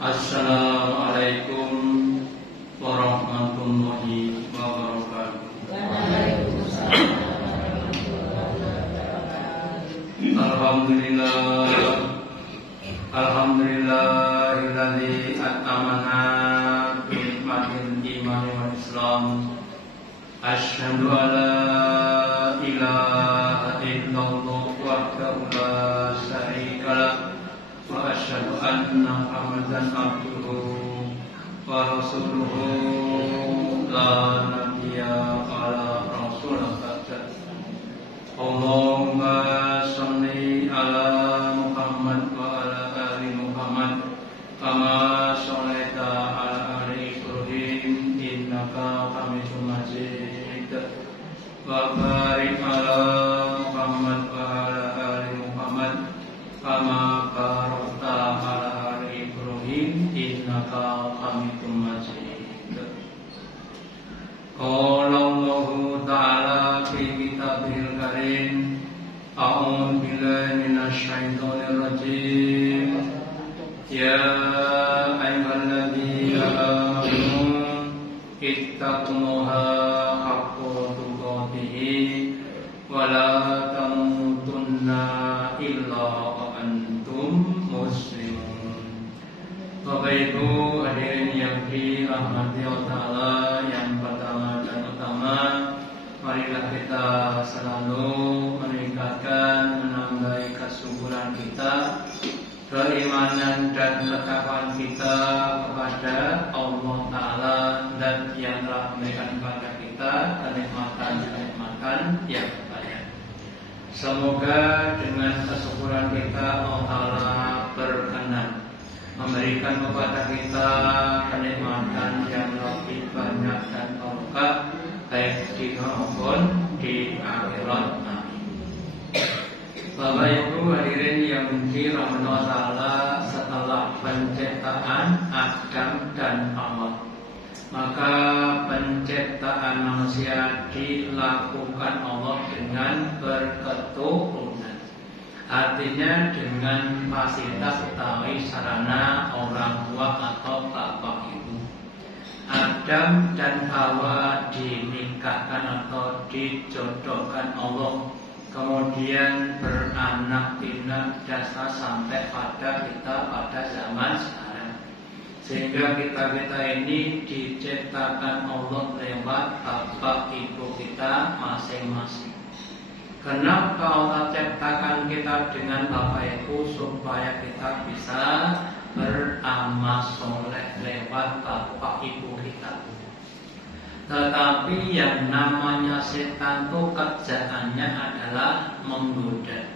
Assalamualaikum warahmatullahi wabarakatuh. Waalaikumsalam warahmatullahi wabarakatuh. Alhamdulillahilladzi at'amana bi nikmatil iman wal Islam. Asyhadu an la ilaha illallah wahdahu la syarika lah wa asyhadu anna Muhammadan abduhu wa rasuluhu la nabiyya ala rasulillah. Allahumma sholli ala Muhammad wa ala ali Muhammad kama shallaita ala ali Ibrahim innaka Hamidum Majid wa barik ala Muhammad wa ala ali Muhammad kama barakta ala ali Ibrahim innaka Hamidum Majid. Qala Allahu ta'ala fi kitabil karim, a'udzu billahi minasy syaithanir rajim. Ya ayyuhalladzina amanu ittaqullaha haqqa tuqatih wa la tamutunna illa wa antum muslimun. Bapak Ibu hadirin yang dirahmati Allah Ta'ala, yang pertama dan utama, marilah kita selalu meningkatkan, menambahi kesuburan kita, keimanan dan ketakwaan kita kepada Allah Ta'ala dan yang telah memberikan kepada kita kenikmatan-kenikmatan yang banyak. Semoga dengan kesuburan kita Allah Ta'ala berkenan memberikan kepada kita kenikmatan yang lebih banyak dan barokah, baik di dunia maupun di akhirat. Amin. Bapak Ibu hadirin yang dirahmati Allah Ta'ala, setelah penciptaan Adam dan Hawa, maka penciptaan manusia dilakukan Allah dengan berketurunan. Artinya dengan fasilitas utawi sarana orang tua atau bapak ibu. Adam dan Hawa dinikahkan atau dijodohkan Allah, kemudian beranak pinak dasar sampai pada kita pada zaman sekarang. Sehingga kita ini diciptakan Allah lewat bapak ibu kita masing-masing. Kenapa Allah ciptakan kita dengan bapak ibu? Supaya kita bisa beramal soleh lewat bapak ibu kita. Tetapi yang namanya setan itu kerjaannya adalah menggoda,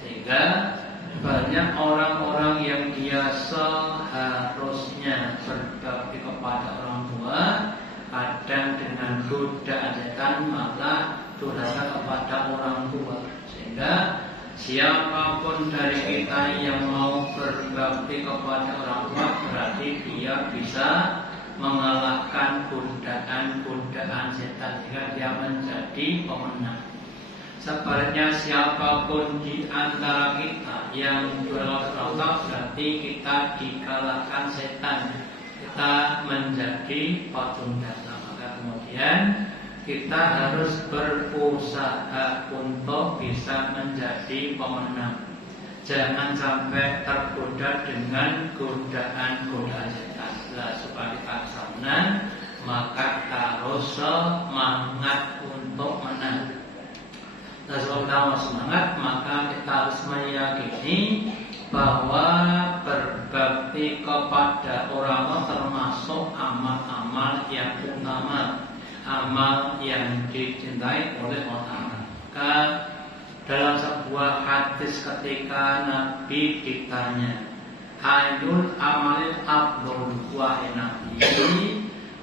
sehingga banyak orang-orang yang dia seharusnya berbakti kepada orang tua, kadang dengan godaan setan malah durhaka kepada orang tua. Sehingga siapapun dari kita yang mau berbakti kepada orang tua, berarti dia bisa mengalahkan godaan-godaan setan, sehingga dia menjadi pemenang. Sebaliknya siapapun di antara kita yang durhaka kepada Allah, berarti kita dikalahkan setan, kita menjadi pecundang. Maka kemudian kita harus berusaha untuk bisa menjadi pemenang. Jangan sampai tergoda dengan godaan-godaan setan. Supaya kita bisa menang, maka kita harus semangat untuk menang. Dan sebab kita harus semangat, maka kita harus meyakini bahwa berbakti kepada orang termasuk amal-amal yang utama, amal yang dicintai oleh Allah. Maka dalam sebuah hadis ketika Nabi ditanya, ayul amalil afdhal, wahai Nabi,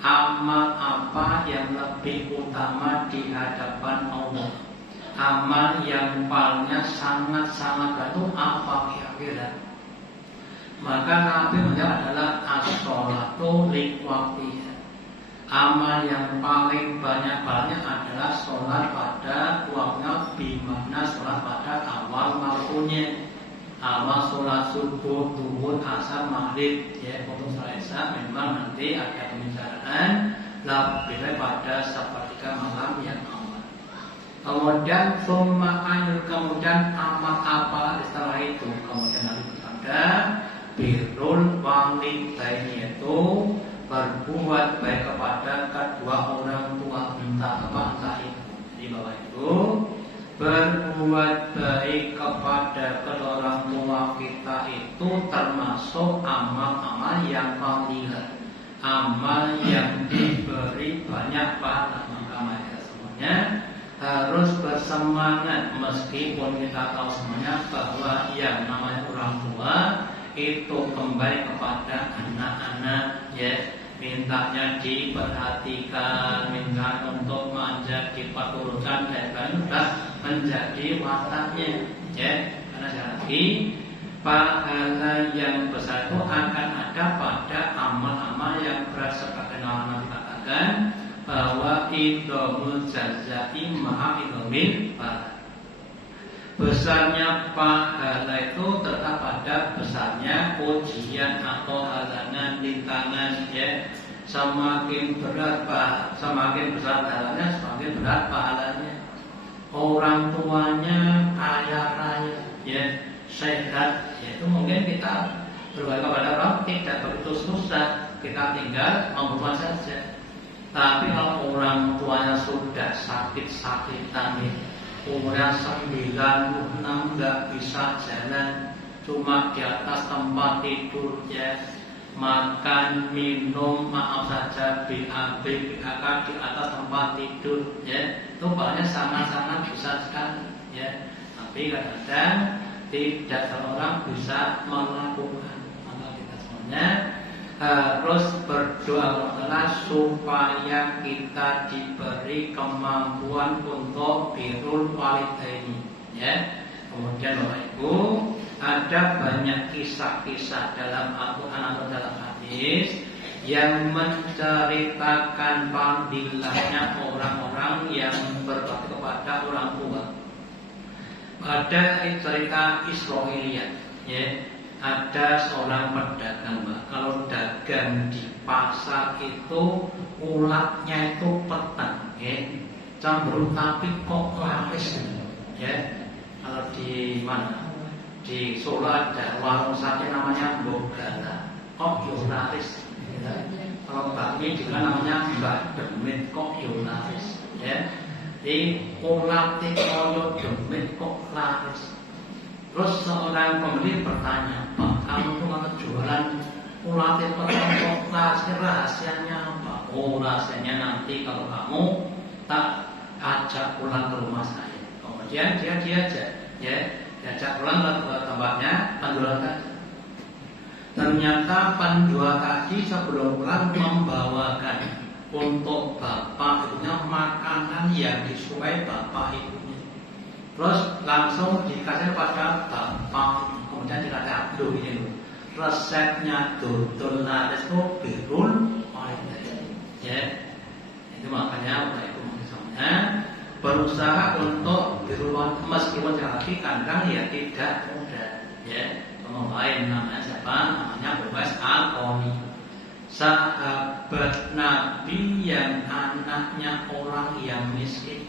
amal apa yang lebih utama di hadapan Allah? Amal yang palingnya sangat-sangat bantu apa kira-kira? Maka Nabi menjawab adalah as-sholatu liwaqtiha. Amal yang paling banyak adalah sholat pada waktunya, bimana sholat pada awal waktunya. awal sholat subuh, duhur, asar, maghrib, ya untuk sholat isya memang nanti ada pembicaraan lebih pada sepertiga malam yang awal. Kemudian kemudian amal apa setelah itu? Kemudian Nabi bersabda, birrul walidaini, itu berbuat baik kepada kedua orang tua, entah apa entah itu. Di bawah itu berbuat baik kepada kedua orang tua kita itu termasuk amal-amal yang fadilah, amal yang diberi banyak pahala. Maka mereka semuanya harus bersemangat, meskipun kita tahu semuanya bahwa yang namanya orang tua itu kembali kepada anak-anak, ya. Mintanya diperhatikan, minta untuk menjadi paturutan dan sudah menjadi wataknya, ya. Karena sekali lagi pahala yang besar itu akan ada pada amal-amal yang berat, seperti Nabi katakan bahwa idhamul jazati ma'a idhamil pahala. Besarnya pahala itu terletak pada besarnya ujian atau halangan, rintangan, ya. Semakin berat semakin besar halangannya, semakin berat pahalanya. Orang tuanya kaya raya, ya, sehat, ya, itu mungkin kita berbaik kepada orang tidak begitu susah, kita tinggal membuat saja. Tapi kalau orang tuanya sudah sakit-sakitan, umurnya 96 nggak bisa jalan, cuma di atas tempat tidur, ya, makan, minum, maaf saja BAB, BAK di atas tempat tidur, ya, itu pahalanya sangat-sangat besar sekali, ya. Tapi kadang-kadang tidak seorang bisa melakukan. Maka kita semuanya harus berdoa kepada supaya kita diberi kemampuan untuk birrul walidaini, ya. Kemudian Bapak Ibu, ada banyak kisah-kisah dalam Al-Quran atau dalam hadis yang menceritakan fadilahnya orang-orang yang berbakti kepada orang tua. Ada cerita Israiliyat, ya. Ada seorang pedagang, Mbak. Kalau dagang di pasar itu ulatnya itu petang, ya. Campur tapi kok laris, ya. Kalau di mana? Di Solo ada warung sate namanya Bogala, kok yo laris, ya. Kalau bakmi juga namanya Mbak Demit, kok yo laris, ya. Di ulatnya koyo demit kok laris. Terus seorang pembeli bertanya, Pak, kamu tuh kalau jualan ulatnya kok laris, rahasianya apa? Oh, rahasianya nanti kalau kamu tak ajak pulang ke rumah saya. Kemudian dia diajak, ya, diajak pulang ke tempatnya penjual tadi. Ternyata penjual tadi sebelum pulang membawakan untuk bapak ibunya makanan yang disukai bapak ibunya. Terus langsung dikasih pada bapak, kemudian dikatakan, aduh ini loh, resepnya dodol laris itu birrul walidaini, ya. Itu makanya Bapak Ibu semuanya berusaha untuk birrul walidaini, meskipun sekali kadang ya tidak mudah, ya. Lain namanya siapa? Namanya Uwais Al-Qarni, sahabat Nabi yang anaknya orang yang miskin.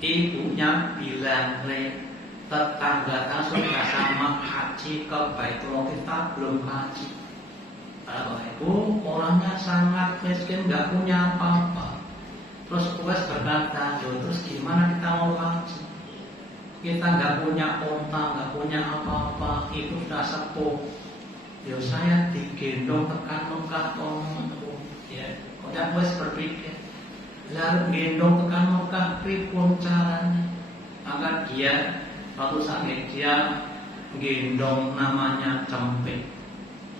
Ibunya bilang, tetangga sudah sama haji ke Baitullah, kita belum haji. Kalau Ibu orangnya sangat miskin, nggak punya apa-apa. Terus Uwais berkata, terus gimana kita mau haji? Kita nggak punya onta, nggak punya apa-apa. Ibu sudah sepuh. Ya saya digendong tekan Mekah tolong, ya. Kemudian Uwais berpikir, lalu gendong tekan Mekah pripun caranya? Maka dia suatu saat dia gendong namanya Cempit.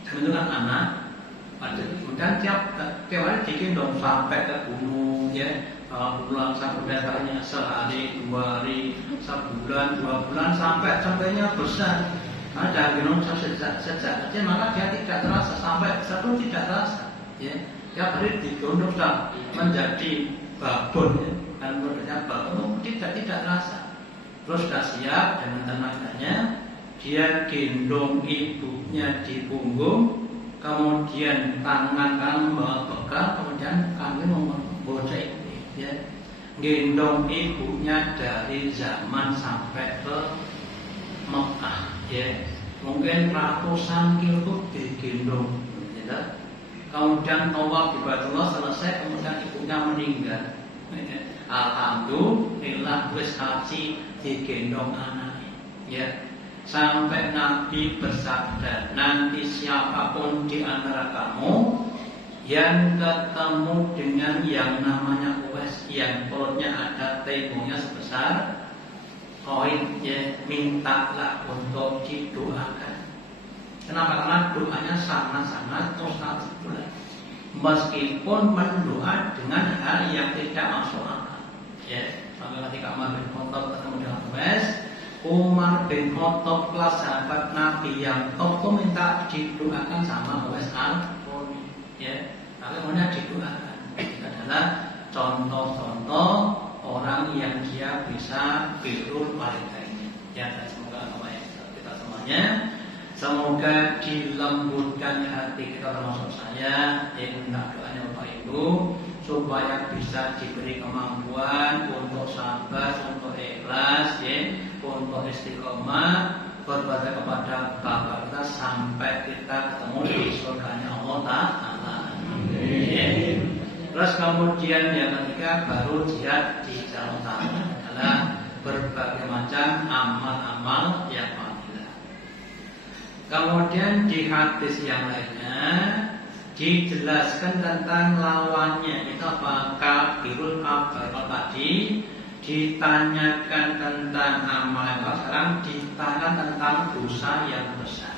Itu kan anak. Kemudian tiap hari digendong sampai ke gunung, ya. Pulang sampai datanya sehari, 2 hari, sebulan, 2 bulan, sampainya besar. Ada gendong sejak kecil, maka dia tidak terasa, sampai satu tidak terasa, ya. Tiap hari digendong sudah menjadi babon, ya. Dan menurutnya babon tidak terasa. Terus sudah siap dengan tenaganya, dia gendong ibunya di punggung, kemudian tangan kanan mempegang, kemudian kami membocek, ya, gendong ibunya dari zaman sampai ke Mekah, ya, mungkin ratusan kilo digendong, ya. Kemudian tawaf di Baitullah selesai, kemudian ibunya meninggal. Alhamdulillah wis haji digendong anaknya, ya. Sampai Nabi bersabda, nanti siapapun di antara kamu yang ketemu dengan yang namanya Uwais, yang perutnya ada temboknya sebesar koin, ya, mintalah untuk didoakan. Kenapa? Karena doanya sangat-sangat sangat bulat. Meskipun mendoa dengan hal yang tidak masuk akal, ya. Sampai ketika Umar bin Khattab ketemu dengan Uwais, Umar bin Khattab kelas sahabat Nabi yang top itu minta didoakan sama Uwais al-Qarni, ya. Kemudian didoakan. Itu adalah contoh-contoh orang yang dia bisa birrul walidain. Ya, dan semoga kita semuanya, semoga dilembutkan hati kita, termasuk saya, minta doanya Bapak Ibu supaya bisa diberi kemampuan untuk sabar, untuk ikhlas, ya, untuk istiqomah berbakti kepada Bapak kita sampai kita ketemu di surganya Allah Ta'ala. Ya. Terus kemudian yang ketiga baru jihad di jalan Allah adalah berbagai macam amal-amal yang fadilah. Kemudian di hadis yang lainnya dijelaskan tentang lawannya, itu apa? Kabirul kabar. Tadi ditanyakan tentang amal, sekarang ditanyakan tentang dosa yang besar.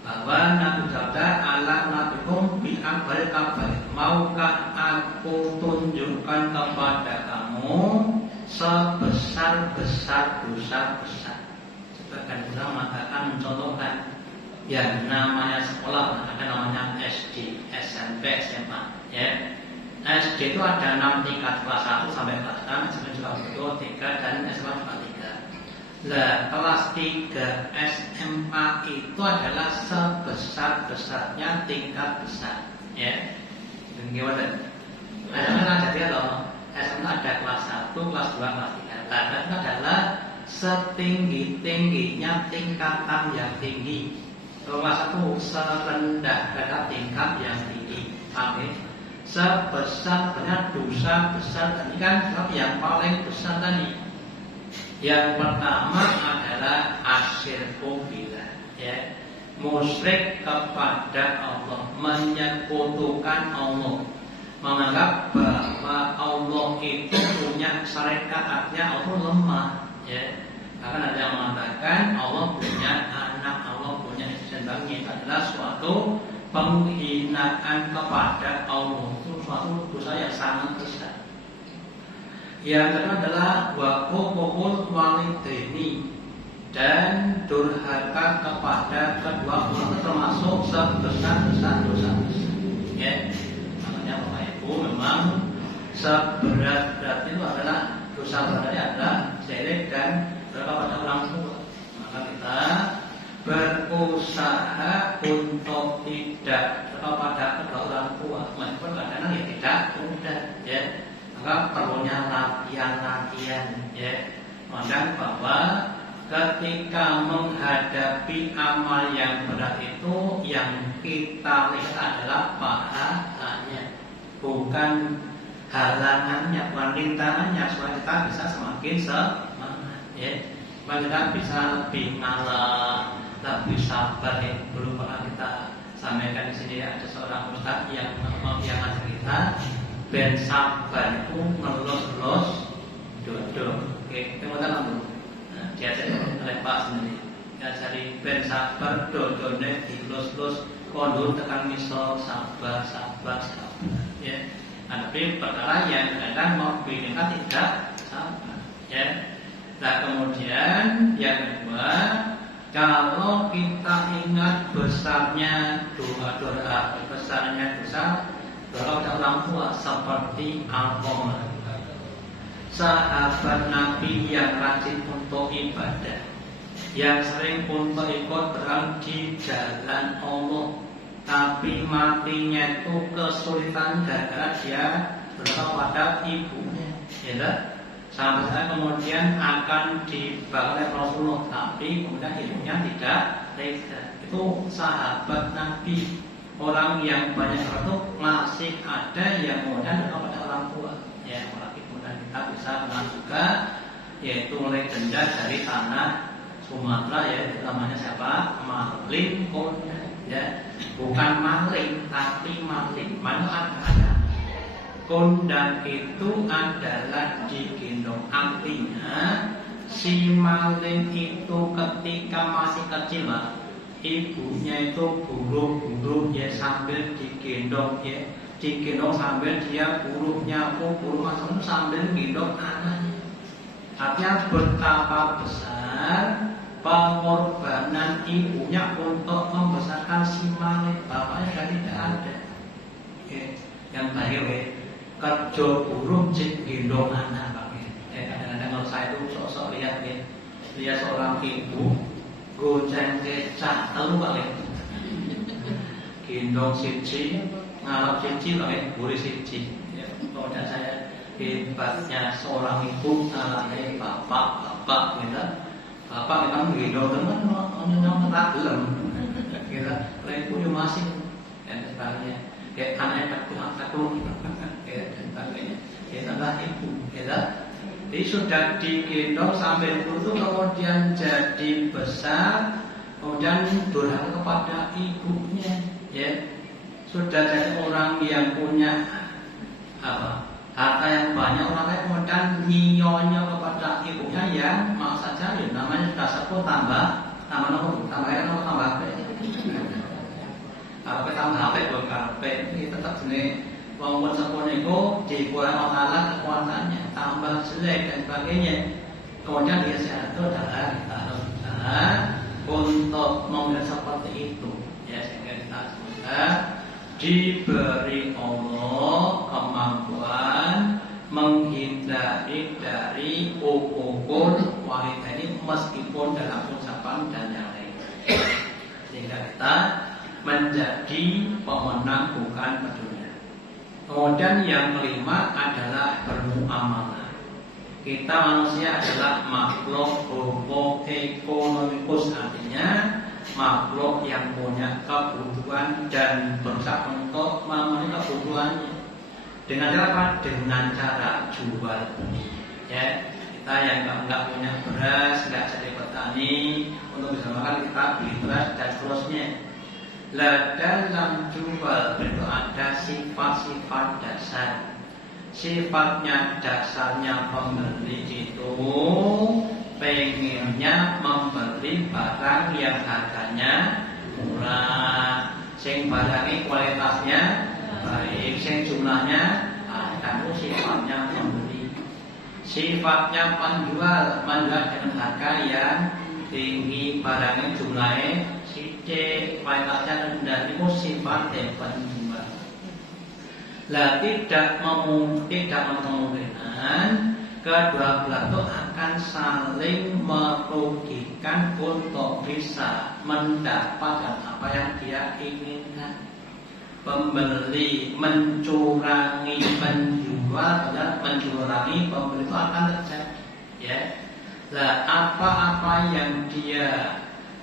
Bahwa Nabi sabda, ala nabikum bi akbar kabar, maukah aku tunjukkan kepada kamu sebesar-besar dosa besar. Sebagian ulama mengatakan, mencontohkan yang namanya sekolah, ada namanya SD, SMP, SMA, ya. SD itu ada 6 tingkat, kelas 1 sampai kelas 6, SMP juga betul 3, dan SMA juga 3. Nah, kelas 3 SMA itu adalah sebesar-besarnya tingkat besar, ya. Gimana? SMA jadi loh, SMA ada kelas 1, kelas 2, kelas 3. Nah, itu adalah setinggi-tingginya tingkatan yang tinggi. Kelas 1 serendah pada tingkat yang tinggi. Sampai sebesar-besarnya dosa besar tadi kan, yang paling besar tadi. Yang pertama adalah asyirku billah, ya, musyrik kepada Allah, menyekutukan Allah, menganggap bahwa Allah itu punya syarikat, artinya Allah lemah, ya. Akan ada yang mengatakan Allah punya anak, Allah punya istri, dan itu adalah suatu penghinaan kepada Allah, itu suatu dosa yang sangat besar. Yang kedua adalah waqoqul walidaini, dan durhaka kepada kedua orang, termasuk sebesar-besar dosa besar, ya. Makanya Bapak Ibu memang seberat-berat itu adalah dosa beratnya adalah syirik dan kepada orang tua. Maka kita berusaha untuk tidak kepada kedua orang tua, meskipun kadang-kadang ya tidak mudah, ya. Maka perlunya latihan-latihan, ya. Mandang bahwa ketika menghadapi amal yang berat itu, yang kita lihat adalah pahalanya, bukan halangannya, bukan rintangannya, supaya kita bisa semakin semangat, ya. Supaya kita bisa lebih ngalah, lebih sabar, ya. Belum pernah kita sampaikan di sini, ada seorang ustaz yang ngajar kita, ben sabar itu ngelos-los dodo. Oke, kemudian dulu. Nah, diajari oleh Pak sendiri. Diajari ben sabar dodone dilus-lus, kondo tekan miso sabar. Ya. Tapi perkara yang kadang mau bikin tidak sabar. Ya. Nah, kemudian yang kedua, kalau kita ingat besarnya doa, besarnya dosa kepada orang tua seperti Alqamah, sahabat Nabi yang rajin untuk ibadah, yang sering untuk ikut perang di jalan Allah, tapi matinya itu kesulitan gara-gara dia berdoa pada ibunya, ya. Sampai kemudian akan dibakar oleh Rasulullah, tapi kemudian ibunya tidak tega. Itu sahabat Nabi, orang yang banyak itu masih ada yang kemudian berdoa pada orang tua, ya. Apalagi kemudian kita bisa kenal juga, yaitu legenda dari tanah Sumatera, ya, namanya siapa? Maling Kondan, ya. Bukan maling, tapi maling. Mana ada. Kondan itu adalah digendong, artinya si maling itu ketika masih kecil, Pak, ibunya itu buruh-buruh, ya, sambil digendong, ya, digendong sambil dia buruhnya buruh macam sambil gendong anaknya. Artinya betapa besar pengorbanan ibunya untuk membesarkan si maling. Bapaknya kan tidak ada, ya. Yang terakhir, ya, kerja buruh cik gendong anak, Pak. Kadang-kadang kalau saya itu sok-sok lihat, ya, lihat seorang ibu gonceng kecak telu, Pak, ya. Gendong siji, ngalap siji, Pak, ya, buri siji, ya. Kemudian saya hebatnya seorang ibu ngalahnya bapak, gitu. Bapak memang gendong teman, orang gelem, gitu. Kalau ibu yang masih, dan sebagainya. Kayak anaknya takut, dan sebagainya. Ya, adalah ibu, gitu. Jadi sudah digendong sampai itu, kemudian jadi besar, kemudian durhaka kepada ibunya, ya. Sudah jadi orang yang punya harta yang banyak, orang kemudian nyionyo kepada ibunya yang mau saja, ya, namanya sudah sebut tambah HP tambah HP bukan HP, ini tetap jenis wong sepuluh niku dikurang Allah kekuatannya, tambah jelek dan sebagainya. Kemudian dia sehat itu adalah kita harus berusaha untuk memilih seperti itu, ya, sehingga kita semoga diberi Allah kemampuan menghindari dari ukul wahid ini meskipun dalam ucapan dan yang lain, sehingga kita menjadi pemenang bukan pedulian. Kemudian yang kelima adalah bermuamalah. Kita manusia adalah makhluk homo economicus, artinya makhluk yang punya kebutuhan dan berusaha untuk memenuhi kebutuhannya. Dengan cara apa? Dengan cara jual beli, ya. Kita yang nggak punya beras, nggak jadi petani, untuk bisa makan kita beli beras dan seterusnya. Lah dalam jual beli itu ada sifat-sifat dasar. Sifatnya dasarnya pembeli itu pengennya membeli barang yang harganya murah, sing barangnya kualitasnya baik, sing jumlahnya ada. Itu sifatnya pembeli. Sifatnya penjual dengan harga yang tinggi, barangnya jumlahnya sedikit, kualitasnya rendah. Itu sifat penjual. Lah tidak kemungkinan kedua belah itu akan saling merugikan untuk bisa mendapatkan apa yang dia inginkan. Pembeli mencurangi penjual dan mencurangi pembeli itu akan terjadi, ya. Lah apa-apa yang dia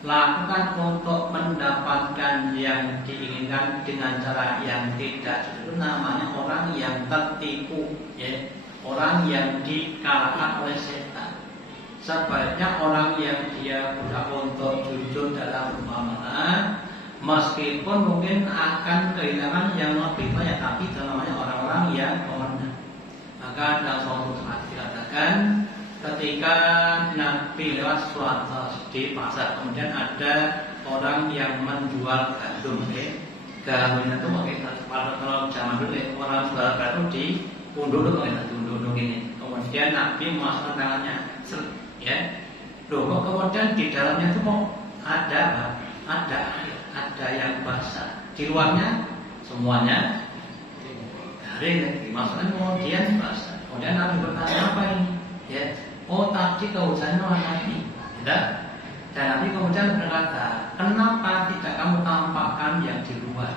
lakukan untuk mendapatkan yang diinginkan dengan cara yang tidak, itu namanya orang yang tertipu, ya. Orang yang dikalahkan oleh setan. Sebaliknya orang yang dia berusaha untuk jujur dalam bermuamalah, meskipun mungkin akan kehilangan yang lebih banyak, tapi itu namanya orang-orang yang pemenang. Maka dalam suatu saat dikatakan, ketika Nabi lewat suatu di pasar, kemudian ada orang yang menjual gandum, gandum itu mungkin kalau zaman dulu, orang jual gandum di undur ini. Kemudian Nabi memasukkan tangannya, ya. Loh, kok kemudian di dalamnya itu mau ada air, ada yang basah. Di luarnya semuanya garing, dimasukkan kemudian basah. Kemudian Nabi bertanya, apa ini? Ya, oh tadi kehujanan Nabi. Tidak. Dan Nabi kemudian berkata, kenapa tidak kamu tampakkan yang di luar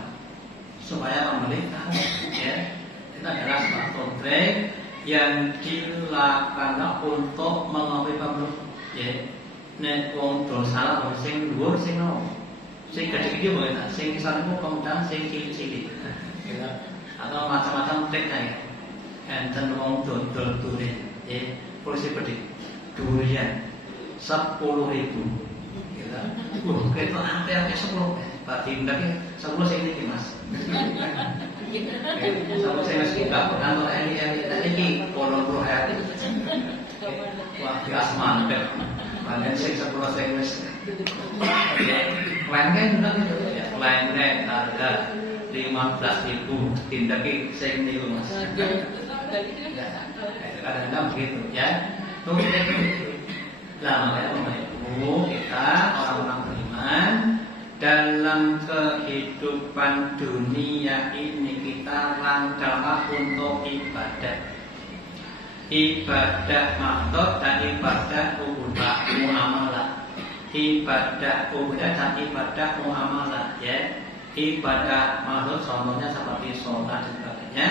supaya pembeli tahu? Ya, itu adalah suatu trik yang dilakukan untuk mengawasi pembeli. Ya, nek wong dosa lah sing dhuwur sing no, sing gede-gede boleh tak, sing kisahmu kemudian sing cilik-cilik, atau macam-macam trik ya. Enten wong dodol durian, ya, polisi pedik durian 10.000. Kita nanti 10, Pak Tindak 10 saya ini Mas. 10 saya masih nggak pernah kalau ini kolon roh wah di asman deh. Banyak sih 10 saya masih. Lain kan juga gitu ya. Lain kan harga 15.000 Tindaki saya ini Mas. Kadang-kadang begitu ya. Tuh lah makanya kita orang-orang beriman dalam kehidupan dunia ini kita langkah untuk ibadah maksud dan ibadah muamalah, ibadah ubudiyah dan ibadah muamalah ya. Ibadah maksud contohnya seperti sholat dan sebagainya,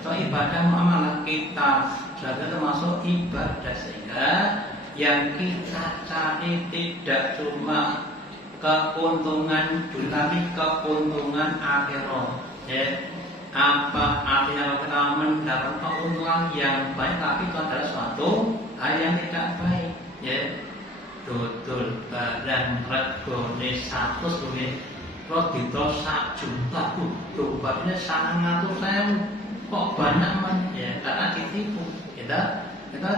atau ibadah muamalah kita juga termasuk ibadah, sehingga yang kita cari tidak cuma keuntungan dunia, tapi keuntungan akhirat. Ya. Apa artinya kalau kita mendapat keuntungan yang baik, tapi itu adalah suatu hal yang tidak baik. Ya. Dodol barang regone 100 duit, kalau didol 1 juta, dobarnya 100.000, kok banyak man? Ya, karena ditipu. Kita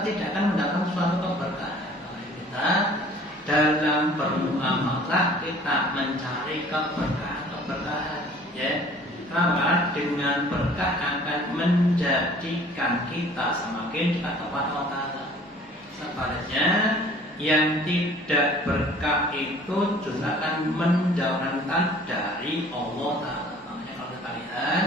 tidak akan mendapatkan suatu keberkahan. Kita dalam bermuamalah kita mencari keberkahan, ya. Karena dengan berkah akan menjadikan kita semakin dekat kepada Allah Ta'ala. Sebaliknya, yang tidak berkah itu juga akan menjauhkan dari Allah Ta'ala. Makanya kalau kita lihat,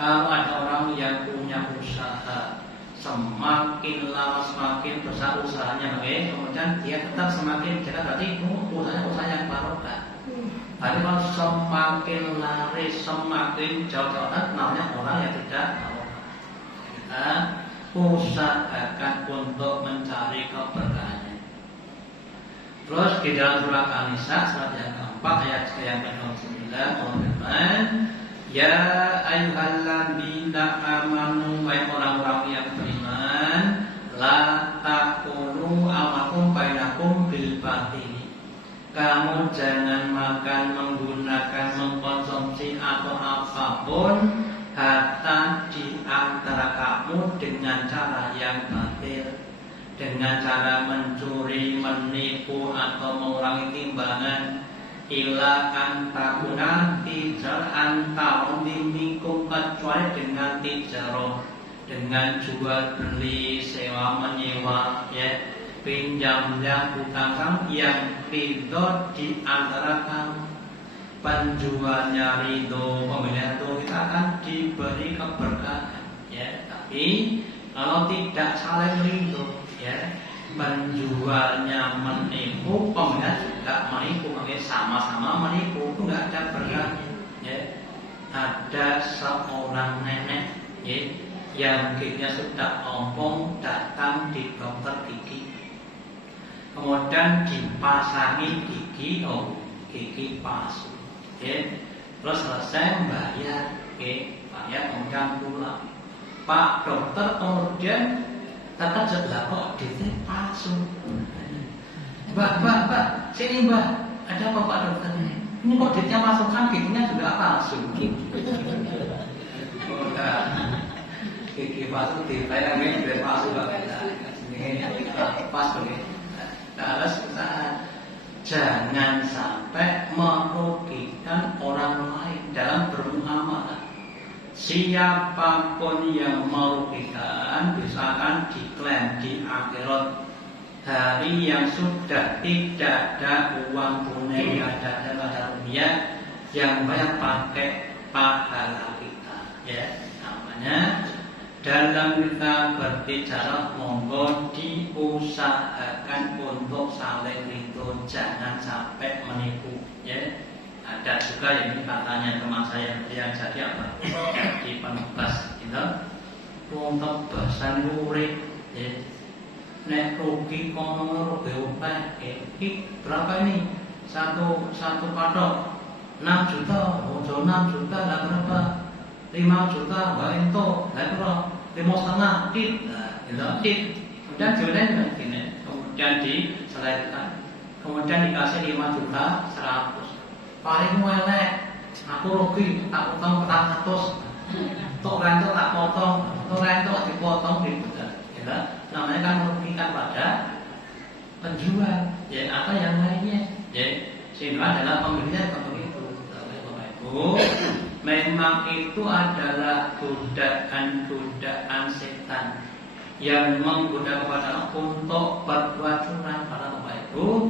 kalau ada orang yang punya usaha, semakin lama semakin besar usahanya, kemudian dia tetap semakin dekat, berarti itu usaha yang barokah. Tapi kalau semakin lari, semakin jauh namanya orang yang tidak barokah. Kita usahakan untuk mencari keberkahannya. Terus di dalam surat An-Nisa surat yang keempat ayat yang ke-9 Allah berfirman, ya ayyuhalladzina amanu, wahai orang-orang yang beriman, la taqulu amakum bainakum bil batil. Kamu jangan makan, menggunakan, mengkonsumsi atau apapun harta di antara kamu dengan cara yang batil, dengan cara mencuri, menipu atau mengurangi timbangan. Ila antakuna tijar antarum minkum, kecuali dengan tijaroh, dengan jual beli, sewa menyewa, ya, pinjamnya utang yang ridho di antara kamu. Penjualnya ridho, pembelian itu kita akan diberi keberkahan, ya. Tapi kalau tidak saling ridho, ya, penjualnya menipu, pembelian juga menipu, makanya sama-sama menipu, itu nggak ada berkah. Ya. Ada seorang nenek, ya, yang giginya sudah ompong, datang di dokter gigi, kemudian dipasangi gigi palsu, ya. Terus selesai bayar, bayar kemudian pulang. Pak dokter kemudian terkejut, lah kok gigi palsu. Mbak, sini mbak, ada apa Pak dokter? Ini kok duitnya masukkan, giginya juga palsu. Gigi palsu ditayangin, duit palsu banget. Ini pas begini. Nah, jangan sampai merugikan orang lain dalam bermuamalah. Siapapun yang merugikan bisa akan diklaim di akhirat. Hari yang sudah tidak ada uang tunai, tidak ada rupiah, yang banyak pakai pahala kita, ya. Namanya dalam kita berbicara monggo diusahakan untuk saling ridho, jangan sampai menipu ya. Ada juga yang katanya teman saya yang jadi apa? Jadi penugas gitu. Untuk bahasan lurik ya. Nek rugi kono rugi upah berapa ini? Satu patok 6 juta, ojo 6 juta lah berapa? 5 juta, wah itu, lah berapa? 5,5 tit, nah itu tit. Kemudian jualan gini, kemudian diselesaikan, kemudian dikasih 5 juta 100. Paling welek, aku rugi, tak potong 400. Tok rento tak potong, tok rento dipotong gitu. Ya, namanya kan merugikan pada penjual, ya atau yang lainnya, ya sehingga adalah pembelinya begitu. Bapak Ibu, memang itu adalah godaan setan yang menggoda kepada untuk berbuat curang pada Bapak Ibu.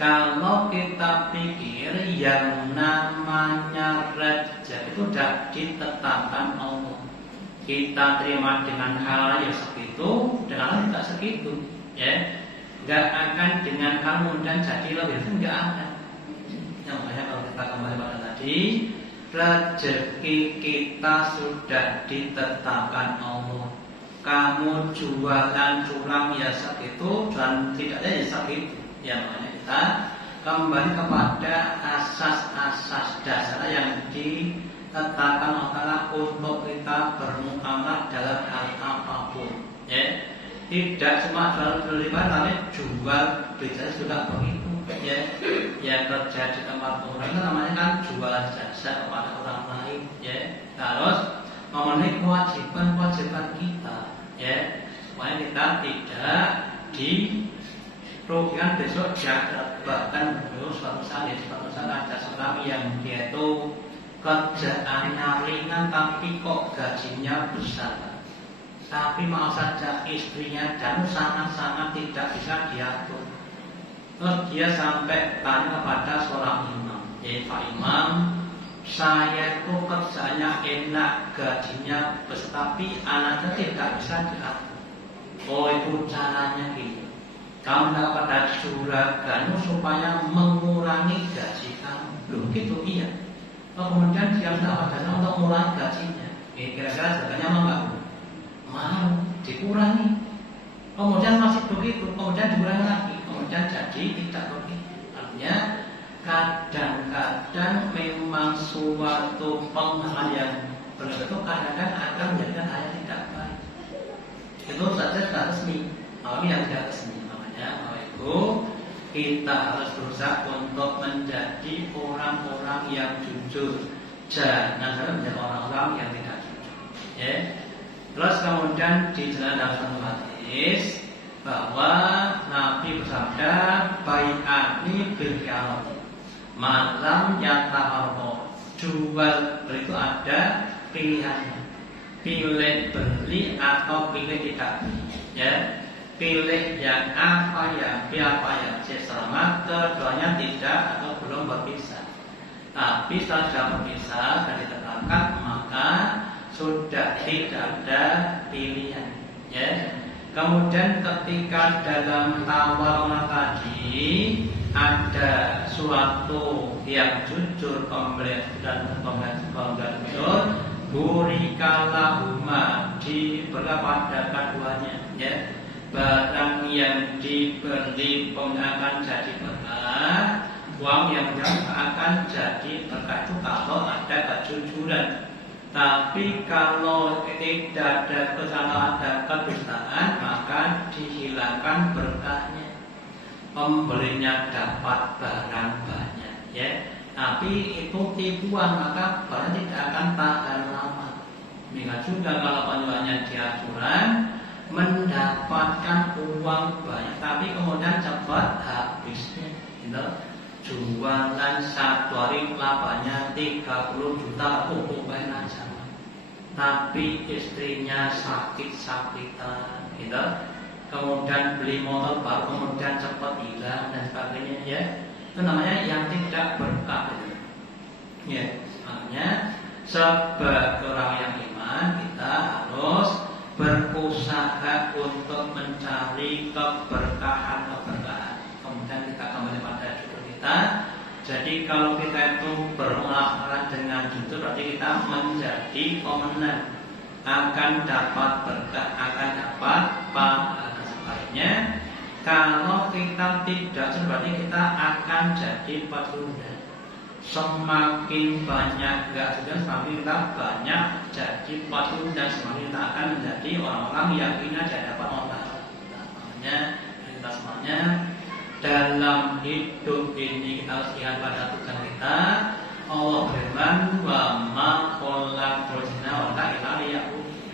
Kalau kita pikir yang namanya rezeki itu sudah ditetapkan Allah, kita terima dengan hal yang segitu, dengan hal tidak segitu, ya, nggak akan dengan hal mudah jadi lebih itu nggak akan. Yang makanya kalau kita kembali pada tadi, rezeki kita sudah ditetapkan Allah. Kamu jualan curang ya segitu, dan tidaknya ya segitu. Ya makanya kita kembali kepada asas-asas dasar yang ditetapkan Allah untuk kita bermuamalah dalam hal apapun. Ya, tidak cuma jual beli barang, tapi jual beli juga begitu. Ya kerja di tempat orang itu namanya kan jual jasa kepada orang lain. Ya, terus memenuhi kewajiban kita. Ya, supaya kita tidak dirugikan besok jagat. Bahkan dulu suatu saat ada seorang yang dia itu kerjaannya ringan tapi kok gajinya besar. Tapi mau saja istrinya dan sangat-sangat tidak bisa diatur. Terus dia sampai tanya kepada seorang imam, yaitu Pak Imam, saya itu kerjanya enak, gajinya besar, tapi anaknya tidak bisa diatur. Oh itu caranya gitu. Kamu dapat juragan supaya mengurangi gaji kamu. Loh gitu iya. Kemudian dia mendapatkan untuk mengurangi gajinya. Kira-kira juraganya mau nggak? Mau dikurangi. Kemudian masih begitu, kemudian dikurangi lagi, kemudian jadi tidak begitu. Artinya kadang-kadang memang suatu penghal yang begitu kadang-kadang akan menjadikan hal yang tidak baik. Itu saja sudah resmi. Ini yang tidak resmi. Bapak Ibu, kita harus berusaha untuk menjadi orang-orang yang jujur, jangan sampai menjadi orang-orang yang tidak jujur. Ya. Terus kemudian dijelaskan dalam satu hadis bahwa Nabi bersabda, "Bai'ani bil khiyar, malam yataharro." Jual beli itu ada pilihannya, pilih beli atau pilih tidak beli. Ya. Pilih yang apa ya, selama keduanya tidak atau belum berpisah. Tapi setelah berpisah dan ditetapkan, maka sudah tidak ada pilihan. Ya. Kemudian ketika dalam tawaran tadi ada suatu yang jujur, pembeli dan pembeli jujur, burikalahuma, diberi pada keduanya. Ya. Barang yang dibeli akan jadi berkah, uang yang akan jadi berkah itu kalau ada kejujuran. Tapi kalau tidak ada kesalahan, ada kedustaan, maka dihilangkan berkahnya. Pembelinya dapat barang banyak, ya. Tapi itu tipuan, maka barang tidak akan tahan lama. Demikian juga kalau penjualnya dia curang, mendapatkan uang banyak, tapi kemudian cepat habisnya. Gitu. Jualan satu hari labanya 30 juta, banyak aja. Tapi istrinya sakit-sakitan, gitu. Kemudian beli motor baru, kemudian cepat hilang dan sebagainya. Ya, itu namanya yang tidak berkah. Gitu. Ya, makanya sebagai orang yang iman kita harus berusaha untuk mencari keberkahan. Kemudian kita kembali pada judul kita. Jadi kalau kita itu bermuamalah dengan jujur, berarti kita menjadi pemenang, akan dapat berkah, akan dapat pahala. Sebaliknya kalau kita tidak, berarti kita akan jadi petunda. Semakin banyak enggak sudah, semakin kita banyak jadi petunda, semakin kita akan menjadi orang-orang yang tidak dapat Allah. Makanya kita semuanya dalam hidup ini kita harus lihat pada Tuhan kita. Allah berfirman, wa ma khalaqtul jinna wal insa illa liya'budun.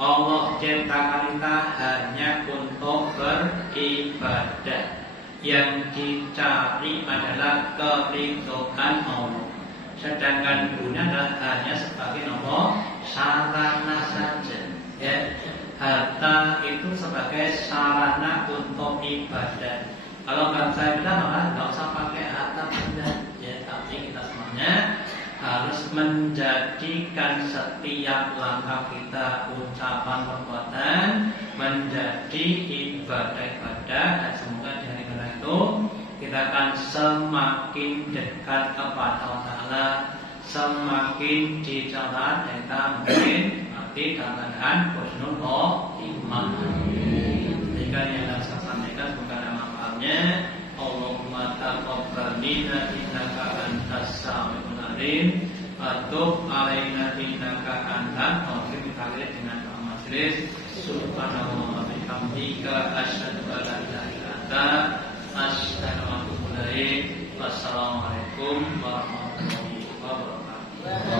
Allah ciptakan kita hanya untuk beribadah. Yang dicari adalah keridhaan Allah. Sedangkan dunia adalah hanya sebagai nomor sarana saja. Ya, harta itu sebagai sarana untuk ibadah. Kalau saya bilang malah nggak usah pakai harta benda. Ya, tapi kita semuanya harus menjadikan setiap langkah kita, ucapan, perbuatan menjadi ibadah-ibadah, dan semoga dari itu kita akan semakin dekat kepada Allah Ta'ala, semakin dijalan kita mungkin mati dalam keadaan husnul iman. Jika yang harus saya sampaikan semoga ada manfaatnya. Allahumma taqabbal minna innaka antas samiul alim wa tub alaina innaka antat tawwabur rahim. Dengan doa majelis, subhanallah wa bihamdika asyhadu an la ilaha illa anta asyhadu an la ilaha illa anta. Wassalamualaikum warahmatullahi wabarakatuh.